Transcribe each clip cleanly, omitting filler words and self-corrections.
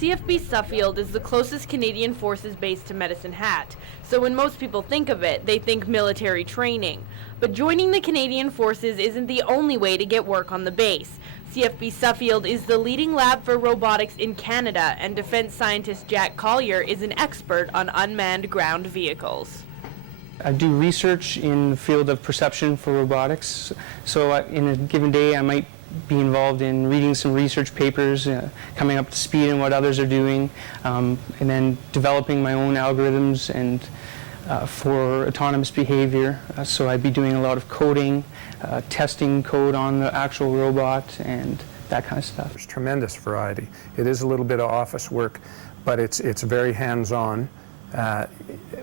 CFB Suffield is the closest Canadian Forces base to Medicine Hat, so when most people think of it, they think military training. But joining the Canadian Forces isn't the only way to get work on the base. CFB Suffield is the leading lab for robotics in Canada, and defense scientist Jack Collier is an expert on unmanned ground vehicles. I do research in the field of perception for robotics, so in a given day I might be involved in reading some research papers, coming up to speed on what others are doing, and then developing my own algorithms and for autonomous behavior. So I'd be doing a lot of coding, testing code on the actual robot and that kind of stuff. There's tremendous variety. It is a little bit of office work, but it's very hands-on.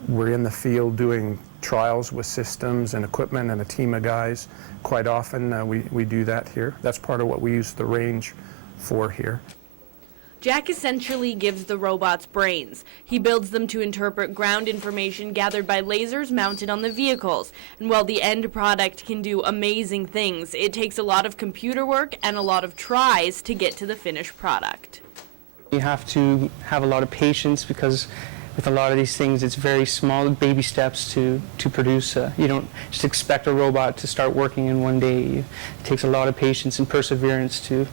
We're in the field doing trials with systems and equipment and a team of guys. Quite often we do that here. That's part of what we use the range for here. Jack essentially gives the robots brains. He builds them to interpret ground information gathered by lasers mounted on the vehicles. And while the end product can do amazing things, it takes a lot of computer work and a lot of tries to get to the finished product. You have to have a lot of patience because with a lot of these things, it's very small baby steps to produce. You don't just expect a robot to start working in one day. It takes a lot of patience and perseverance to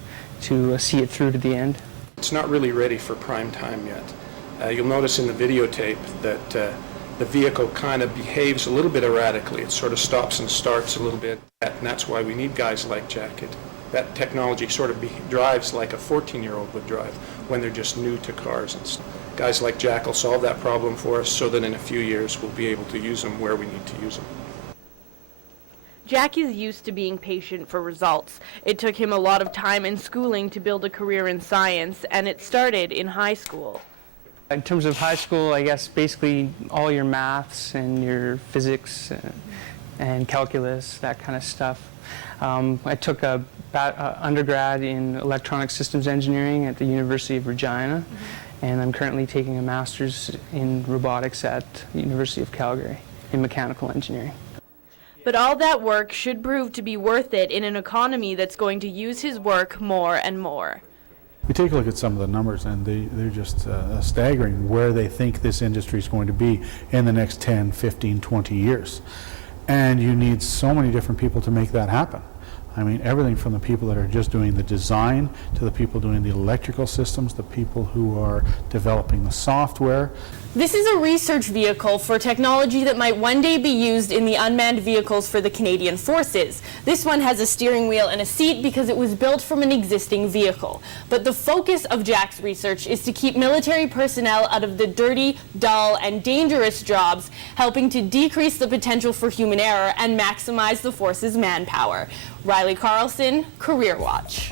see it through to the end. It's not really ready for prime time yet. You'll notice in the videotape that the vehicle kind of behaves a little bit erratically. It sort of stops and starts a little bit, and that's why we need guys like Jack. That technology sort of drives like a 14-year-old would drive when they're just new to cars and stuff. Guys like Jack will solve that problem for us so that in a few years we'll be able to use them where we need to use them. Jack is used to being patient for results. It took him a lot of time and schooling to build a career in science, and it started in high school. In terms of high school, I guess basically all your maths and your physics and calculus, that kind of stuff. I took a undergrad in electronic systems engineering at the University of Regina, and I'm currently taking a master's in robotics at the University of Calgary in mechanical engineering. But all that work should prove to be worth it in an economy that's going to use his work more and more. We take a look at some of the numbers and they're just staggering where they think this industry is going to be in the next 10, 15, 20 years. And you need so many different people to make that happen. I mean, everything from the people that are just doing the design to the people doing the electrical systems, the people who are developing the software. This is a research vehicle for technology that might one day be used in the unmanned vehicles for the Canadian Forces. This one has a steering wheel and a seat because it was built from an existing vehicle. But the focus of Jack's research is to keep military personnel out of the dirty, dull, and dangerous jobs, helping to decrease the potential for human error and maximize the force's manpower. Riley Carlson, Career Watch.